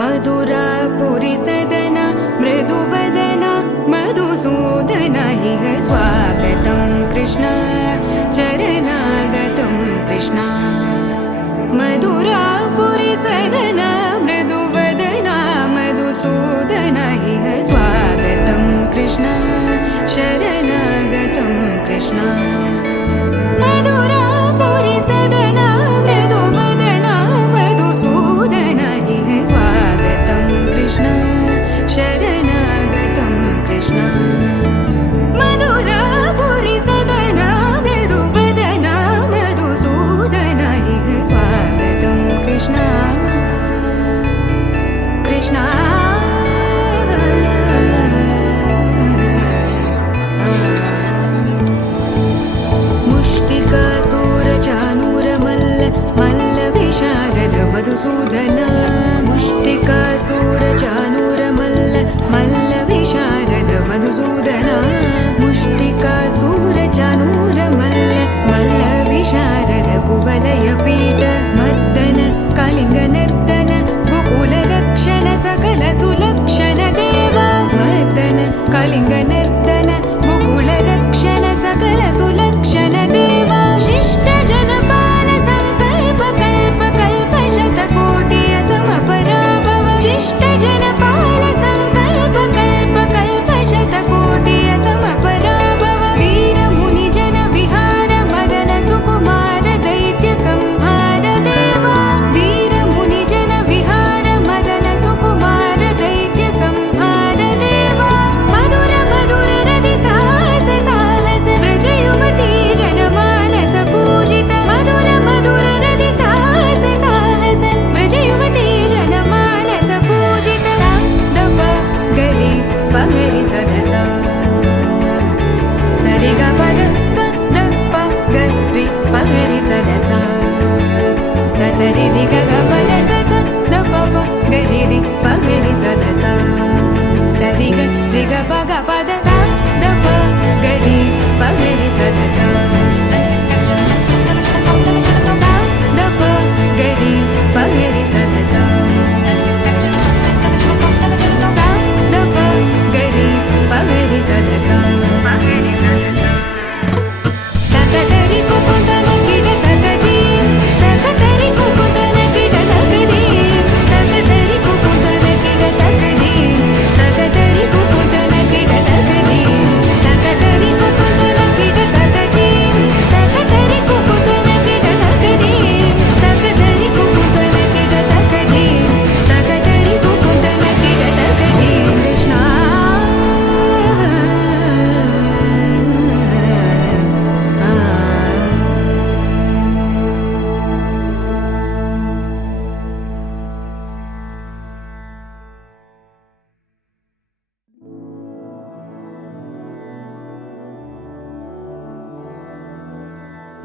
मधुरापुरी सदना मृदुवदना मधुसूदन इह स्वागतं कृष्ण चरणागतं कृष्ण मधुरापुरी सदना मृदुवदना मधुसूदन इह स्वागतं कृष्ण शरणागतं कृष्ण मधुरापुरी सदना मृदुवदना मधुसूदन इह स्वागतं कृष्ण शरणागतं कृष्ण मधुरापुरी सदना मृदुवदना मधुसूदन इह स्वागतं कृष्ण कृष्ण मुष्टिकासूरचानूरमल्ल मल्लविशारद मधुसूदन मुष्टिकासूरचानूरमल्ल मल्लविशारद मधुसूदन मुष्टिकासूरचानूरमल्ल मल्लविशारद कुवलयपीठ मर्दन कलिङ्गनर्तन गोकुलरक्षण सकल सुलक्षण देवा मर्दन कलिङ्गनर्तन गोकुलरक्षण सकल सुलक्षण देवा शिष्ट जनपाल संकल्प कल्प कल्प शतकोटि असमपराभव शिष्ट जनपाल संकल्प कल्प कल्प शतकोटि असमपराभव वीर मुनि जन विहार मदन सुकुमार दैत्य संहार देवा वीर मुनि जन विहार मदन सुकुमार दैत्य संहार देवा मधुर मधुर रति साहस साहस व्रज युवती जनमानस पूजित मधुर मधुर रति साहस साहस व्रज युवती जनमानस पूजित दप गरि पगरि सदसा सरि ग पद स द प गरि पगरि सदसा स सरि रि ग ग पद स स द प प गरि रि पगरि सदसा सरि ग रि ग प ग पद स द प गरि पगरि सदसा द प गरि पगरि सदसा द प गरि पगरि सदसा तकतरि कुकुतन किट तकदी तकतरि कुकुतन किट तकदी तकतरि कुकुतन किट तकदी तकतरि कुकुतन किट तकदी तकतरि कुकुतन किट तकदी तकतरि कुकुतन किट तकदी तकतरि कुकुतन किट तकदी तकतरि कुकुतन किट तकदी कृष्ण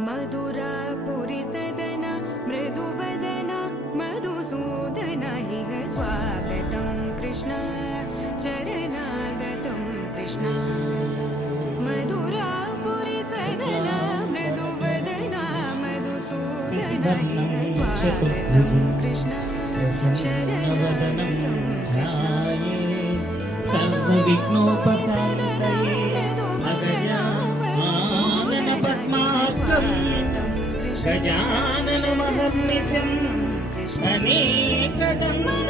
मधुरापुरी सदना मृदुवदना मधुसूदन इह स्वागतं कृष्ण चरणागतं कृष्ण मधुरापुरी सदना मृदुवदना मधुसूदन इह स्वागतं कृष्ण शरणागतं कृष्ण सर्वविघ्नोपशान्तये अगजानन पद्मार्कम् गजाननमहर्निशम् अनेकदन्तं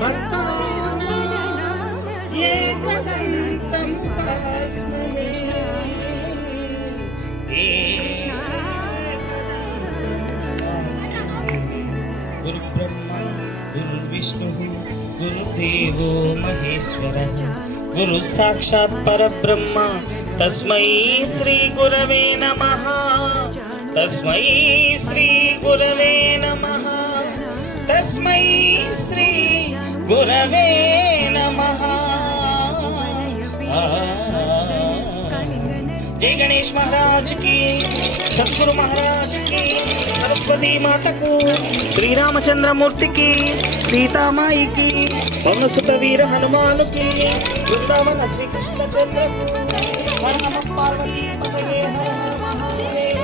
भक्तानाम् एकदन्तं तस्मै गुरुब्रह्मा गुरुर्विष्णुः गुरुदेवो महेश्वरः गुरु साक्षात् परब्रह्म तस्मै श्री गुरवे नमः तस्मै श्री गुरवे नमः तस्मै श्री गुरवे नमः जय गणेश महाराज की सद्गुरु महाराज की सरस्वती माता को श्री रामचंद्र मूर्ति की सीता माई की पवन सुत वीर हनुमान की वृंदावन श्री कृष्ण चंद्र को हर नमः पार्वती पतये हर हर महादेव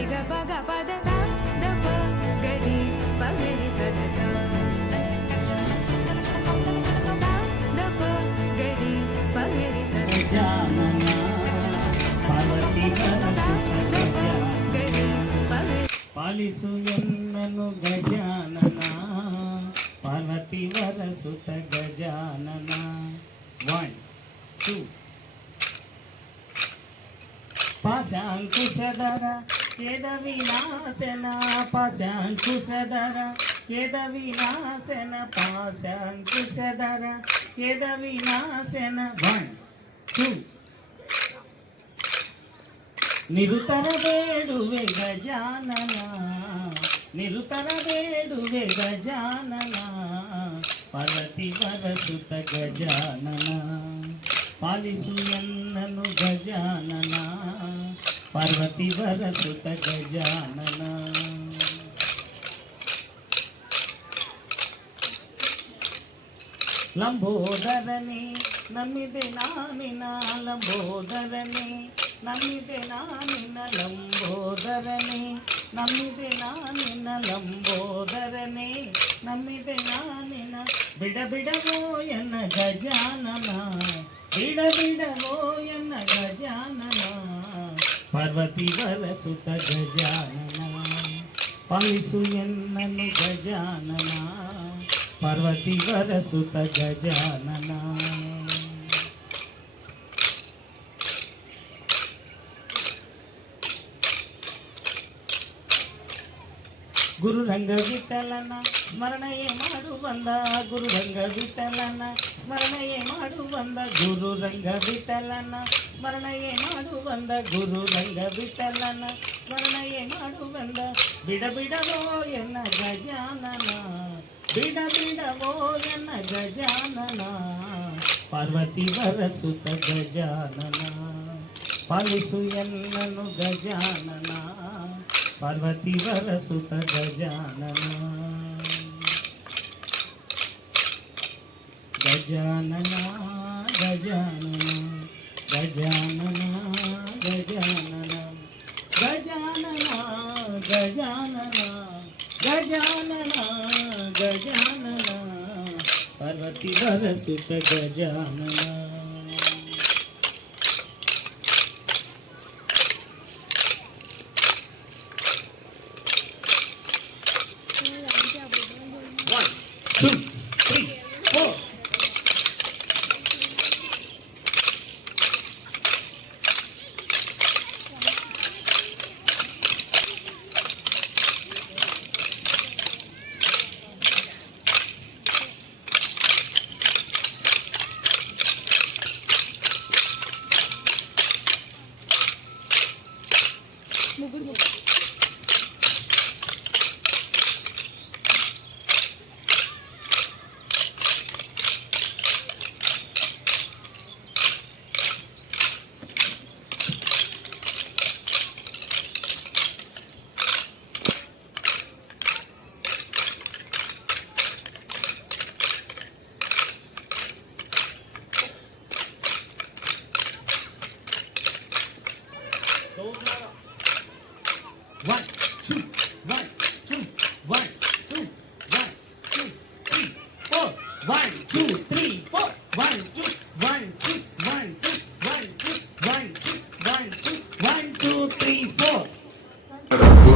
రి గ ప గ ప ద సా ద ప గ రి ప గ రి స ద సా సా ద ప గ రి ప గ రి స ద సా పార్వతి ద ప గ రి ప గ రి పాలిసు ఎన్నను గజానన పార్వతి వరసుత గజానన 1 2 పాశాంకుశధర వేద వినాశన పాశాంకుశధర వేద వినాశన పాశాంకుశధర వేద వినాశన 1 2 నిరుతర వేడువే గజానన నిరుతర వేడువే గజానన పార్వతి వరసుత గజానన పాలిసు ఎన్నను గజానన పార్వతి వరసుత గజానన లంబోదరని నమ్మిದೆ ನಾನಿನ లంబోదరని నమ్మిದೆ ನಾನಿನ లంబోదరని నమ్మిದೆ ನಾನಿನ లంబోదరని నమ్మిದೆ ನಾನಿನ బిడబిడవోయన్న గజానన బిడబిడవోయన్న గజానన పార్వతి వరసుత గజానన పాలిసు ఎన్నను గజానన పార్వతి వరసుత గజానన ಗುರು ರಂಗ ವಿಠಲನ ಸ್ಮರಣೆಯೇ ಮಾಡು ಬಂದ ಗುರು ರಂಗ ವಿಠಲನ ಸ್ಮರಣೆಯೇ ಮಾಡು ಬಂದ ಗುರು ರಂಗ ವಿಠಲನ ಸ್ಮರಣೆಯೇ ಮಾಡು ಬಂದ ಗುರು ರಂಗ ವಿಠಲನ ಸ್ಮರಣೆಯೇ ಮಾಡು ಬಂದ ಬಿಡ ಬಿಡವೋ ಎನ್ನ ಗಜಾನನ ಬಿಡ ಬಿಡವೋ ಎನ್ನ ಗಜಾನನ ಪಾರ್ವತಿ ವರಸುತ ಗಜಾನನ ಪಾಲಿಸು ಎನ್ನನು ಗಜಾನನ పార్వతి వరసుత గజానన గజానన గజానన గజానన గజానన గజానన గజానన గజానన గజానన పార్వతి వరసుత గజానన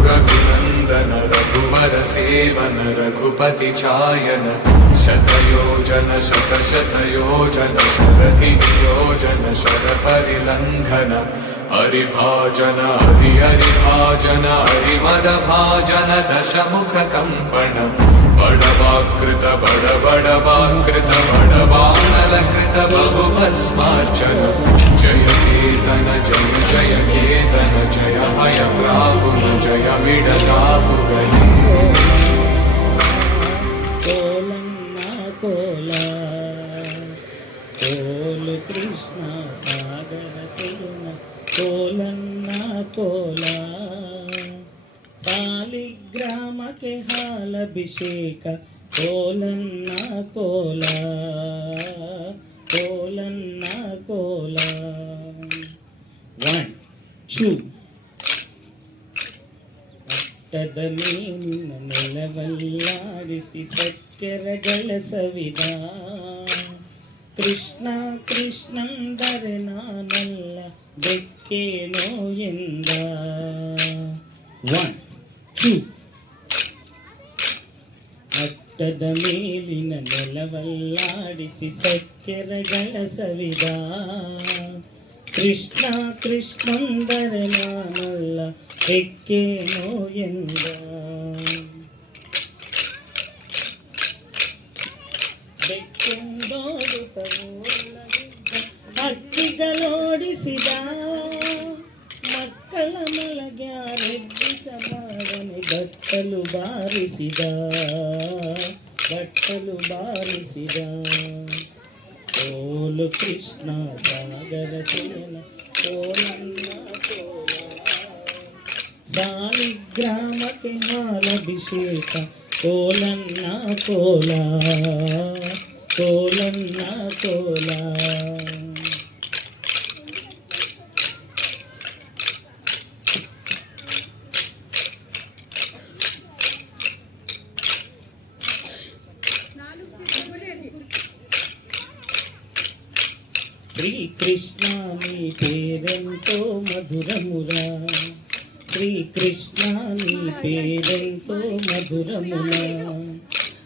रघुनंदन रघुवर सेवन रघुपति चायन शतयोजन शतशतयोजन शरधि योजन शर परिलंघन हरिभाजन हरिभाजन हरिमद भाजन दशमुख कंपन बड़वाकृत बड़वाकृत बड़वानलकृत बहुभस्मार्चन जय केतन जय जय केतन जय हय प्रापुन जय विडलापुगले కోలన్నా కోలా కోలు కృష్ణ సాగర శిరున కోలన్నా కోలా సాలిగ్రామకే హాలభిషేక కోలన్నా కోలా కోలన్నా కోలా 1 2 ಅಟ್ಟದ ಮೇಲಿನ ನೆಲವಲ್ಲಾಡಿಸಿ ಸಕ್ಕೆರಗಳ ಸವಿದ ಕೃಷ್ಣ ಕೃಷ್ಣಂದರೆ ನಾನಲ್ಲ ಬೆಕ್ಕೇನೋ ಎಂದ. 1 2 ಅಟ್ಟದ ಮೇಲಿನ ನೆಲವಲ್ಲಾಡಿಸಿ ಸಕ್ಕೆರಗಳ ಸವಿದ ಕೃಷ್ಣ ಕೃಷ್ಣಂದರೆ ನಾನಲ್ಲ ಬೆಕ್ಕೇನೋ ಎಂದ. ಬೆಕ್ಕೆಂದೋಡುತ್ತ ಹಕ್ಕಿಗಳೋಡಿಸಿದ ಮಕ್ಕಳ ಮಲಗ್ಯಾರೆಬ್ಬಿಸಬಾರನೆ ಬಟ್ಟಲು ಬಾರಿಸಿದ ಓಲು ಕೃಷ್ಣ ಸಾಗರ ಸೇನ ಕೋಲನ್ನ ಕೋಲ ಸಾಲಿಗ್ರಾಮಕ್ಕೆ ಹಾಲಭಿಷೇಕ ಕೋಲನ್ನ ಕೋಲ ಕೋಲನ್ನ ಕೋಲ. శ్రీకృష్ణ నీ పేరెంతో మధురమురా శ్రీకృష్ణ నీ పేరెంతో మధురమురా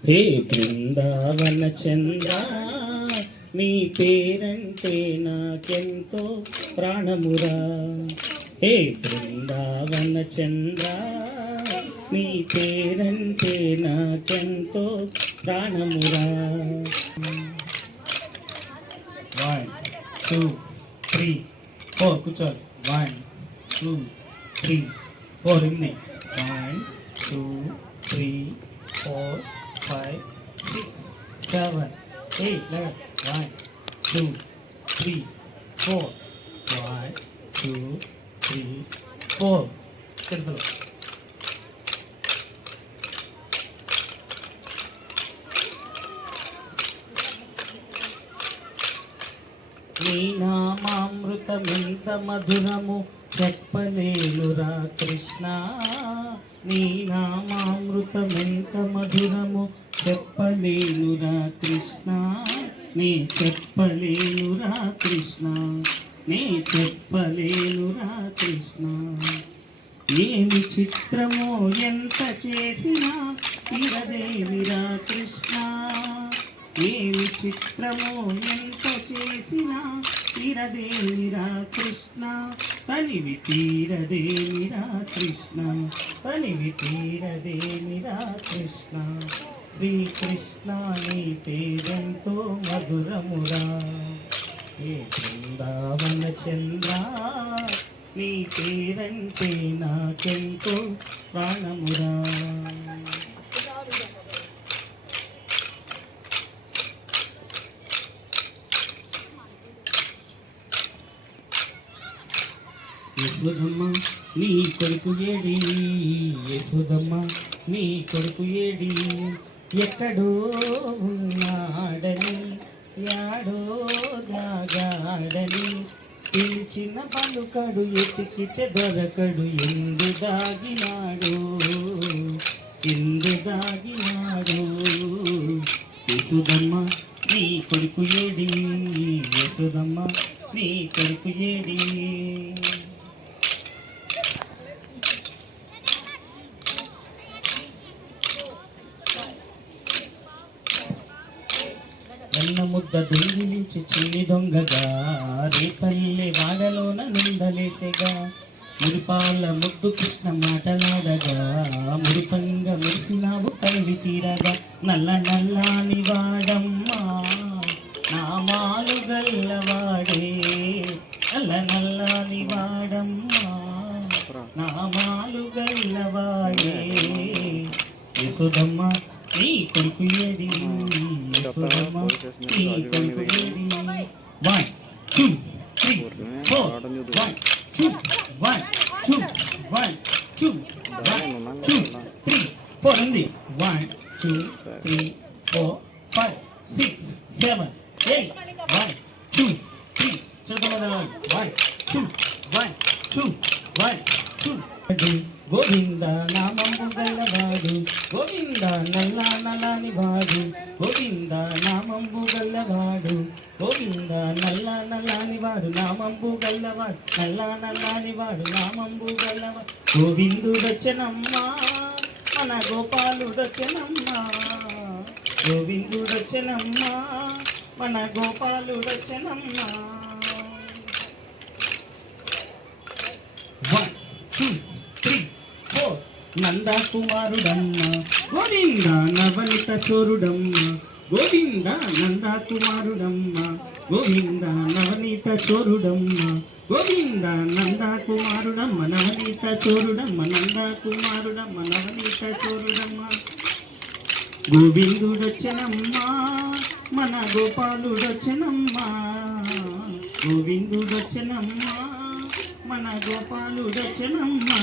హే బృందావన చంద్ర నీ పేరంటే నాకెంతో ప్రాణమురా హే బృందావన చంద్ర నీ పేరంటే నాకెంతో ప్రాణమురా. 1 2 3 4 కూర్చోవాలి. 1 2 3 4 ఉన్నాయి. 1 2 3 4 5 6 7 8 11 1 2 3 4 1 2 3 4 చెప్తారు. నీ నామామృతమెంత మధురము చెప్పలేనురా కృష్ణ నీ నామామృతమెంత మధురము చెప్పలేనురా కృష్ణ నీ చెప్పలేనురా కృష్ణ నీ చెప్పలేనురా కృష్ణ. ఏమి చిత్రమో ఎంత చేసినా తీరదేమిరా కృష్ణ ఏమి చిత్రమో ఎంత చేసినా తీరదేమిరా కృష్ణ తనివి తీరదేమిరా కృష్ణ తనివి తీరదేమిరా కృష్ణ. శ్రీకృష్ణ నీ పేరెంతో మధురమురా ఏ బృందావన చంద్ర నీ పేరంటే నాకెంతో ప్రాణమురా. యశోదమ్మ నీ కొడుకు ఏడి యశోదమ్మ నీ కొడుకు ఏడి ఎక్కడో ఉన్నాడని యాడో దాగాడని పిలిచిన పలుకడు ఎతికితే దొరకడు ఎందు దాగినాడు యశోదమ్మ నీ కొడుకు ఏడి యశోదమ్మ నీ కొడుకు ఏడి. అన్న ముద్ద దొంగిలించి చిన్ని దొంగగా రేపల్లె వాడలోన నిందలేసెగా మురిపాల ముద్దు కృష్ణ మాటలాడగా మురిపంగ మురిసినావు కలివి తీరగా నల్ల నల్లాని వాడమ్మా నామాలు గల్లవాడే నల్ల నల్లాని వాడమ్మా నామాలు గల్లవాడే యశోదమ్మ నీ కొడుకు ఏడి యశోదమ్మ నీ కొడుకు ఏడి. 1 2 3 4 1 2 1 2 1 2 1 2 3 4 ఉంది. 1 2 3 4 5 6 7 8 1 2 3 చదువుకోవాలి. 1 2 1 2 1 2 గోవింద నామము గల్లవాడు గోవింద నల్ల నల్లని వాడు గోవింద నామంబు గల్లవాడు గోవింద నల్ల నల్లని వాడు నామంబు గల్లవాడు నల్ల నల్లని వాడు నామంబు గల్లవాడు గోవిందుడొచ్చనమ్మా మన గోపాలుడొచ్చనమ్మా గోవిందుడొచ్చనమ్మా మన గోపాలుడొచ్చనమ్మా 1 2 3 4 నంద కుమారుడమ్మ గోవింద నవనిత చోరుడమ్మ గోవింద నంద కుమారుడమ్మ గోవింద నవనీత చోరుడమ్మ గోవింద నంద కుమారుడమ్మ నవనీత చోరుడమ్మ నంద కుమారుడమ్మ నవనీత చోరుడమ్మ గోవిందుడొచ్చనమ్మా మన గోపాలుడొచ్చనమ్మా గోవిందుడొచ్చనమ్మా మన గోపాలుడొచ్చనమ్మా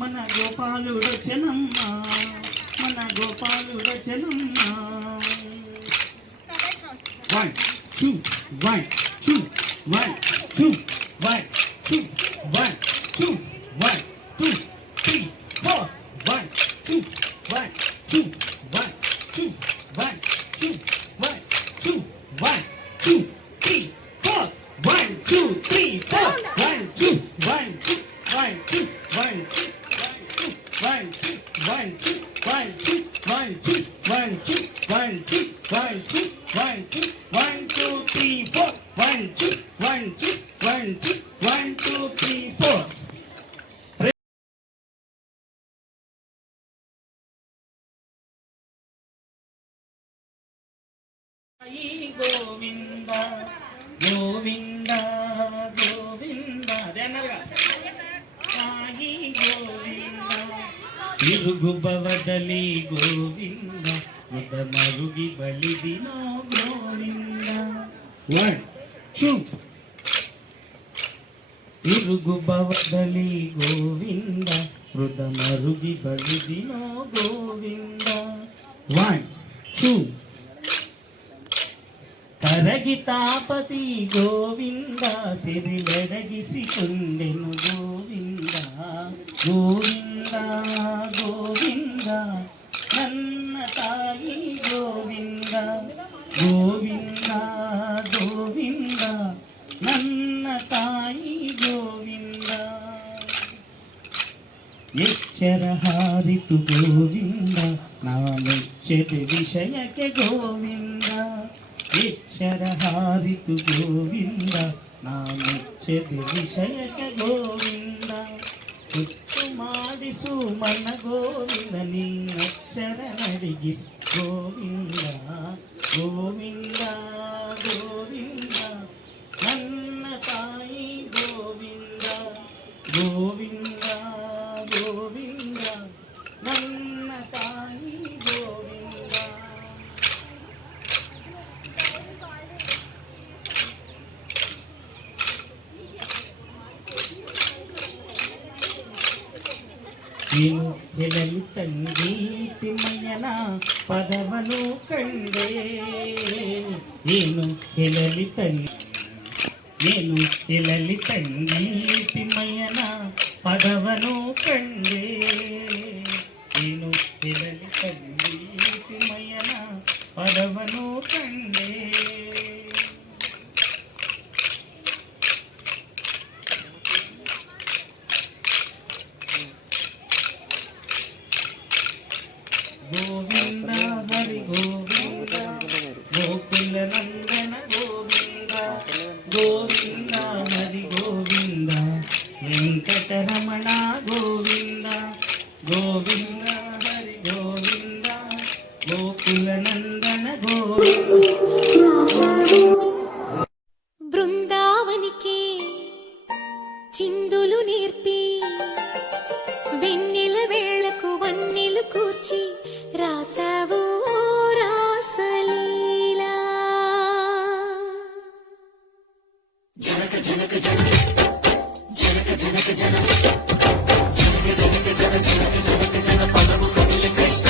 మన గోపాలుడొచ్చనమ్మా మన గోపాలుడొచ్చనమ్మా 1 2 1 2 1 2 1 2 1 2 1 2 3 4 1 2 1 2 1 2 1 2 1 2 1 2 3 4 1 2 3 4 1 2 1 2 1 2 1 2 1 2 1 2 1 2 1 2 1 2 1 2 1 2 1 2 1 2 3 4 1 2 1 2 1 2 1 2 3 4 గోవింద గోవింద గోవింద సాయి గోవింద ఇరుగు బవదలి గోవింద ముద మరుగి బలిదినో గోవింద 1 2 ఇరుగు బవదలి గోవింద మృద మరుగి బలిదినో గోవింద 1 2 కరగితాపతి గోవింద సిరిలెడగిసి కుండెను గోవింద గోవింద గోవింద నన్న తాయి గోవింద గోవింద గోవింద నన్న తాయి గోవింద ఎచ్చర హారితు గోవింದ ನಾ ಮೆಚ್ಚದೆ ವಿಷಯಕ್ಕೆ ಗೋವಿಂದ ಎಚ್ಚರ ಹಾರಿತು ಗೋವಿಂದ ನಾ ಮೆಚ್ಚದೆ ವಿಷಯಕ್ಕೆ ಗೋವಿಂದ ಹುಚ್ಚು ಮಾಡಿಸು ಮನ ಗೋವಿಂದ ನಿನ್ನಚ್ಚರ ನಡಿಗಿಸು ಗೋವಿಂದ ಗೋವಿಂದ ಗೋವಿಂದ ನನ್ನ ತಾಯಿ ಗೋವಿಂದ ಗೋವಿಂದ ಗೋವಿಂದ ನನ್ನ ತಾಯಿ ಗೋವಿಂದ ನೀನು ಹೇಳಲಿ ತಂಗಿ ತಿಮ್ಮಯ್ಯನ ಪದವನು ಕಂಡೆ ನೀನು ಹೇಳಲಿ ತಂಗಿ నేను ఎలలి తంగి తిమ్మయ్యన పదవను కండే నేను ఎలలి తంగి తిమ్మయ్యన పదవను కండే గోవింద హరి గోవింద గోకుల నందన గోవింద గోవింద హరి గోవింద వెంకటరమణ గోవింద గోవింద హరి గోవింద గోకుల నందన గోవింద బృందావనికి చిందులు నేర్పి వెన్నెల వేళకు వన్నెలు కూర్చి రాసావు రాసలీలా జనక జనక జనక జనక జనక జన జనక జనక జన జనక జనక జన పదము కదిలి కృష్ణ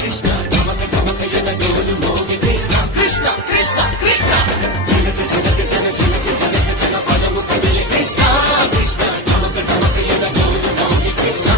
కృష్ణ గమక గమక యన డోలు మోగి కృష్ణ కృష్ణ కృష్ణ కృష్ణ జనక జనక జన జనక జనక జన పదము కదిలి కృష్ణ కృష్ణ గమక గమక యన డోలు మోగి కృష్ణ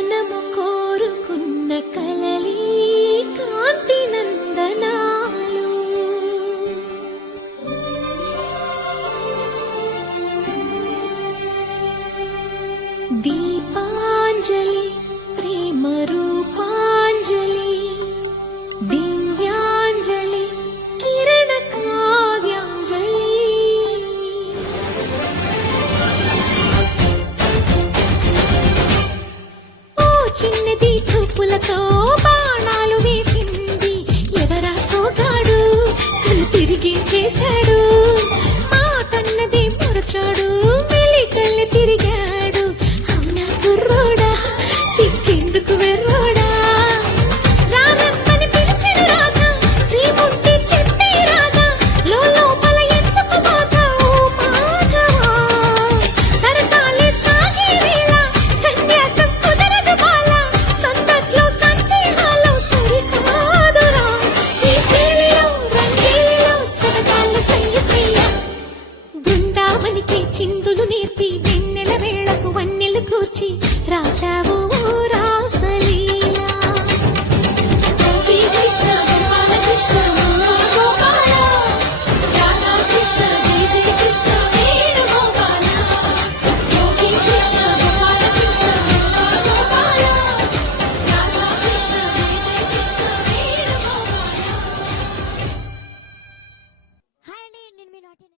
మనము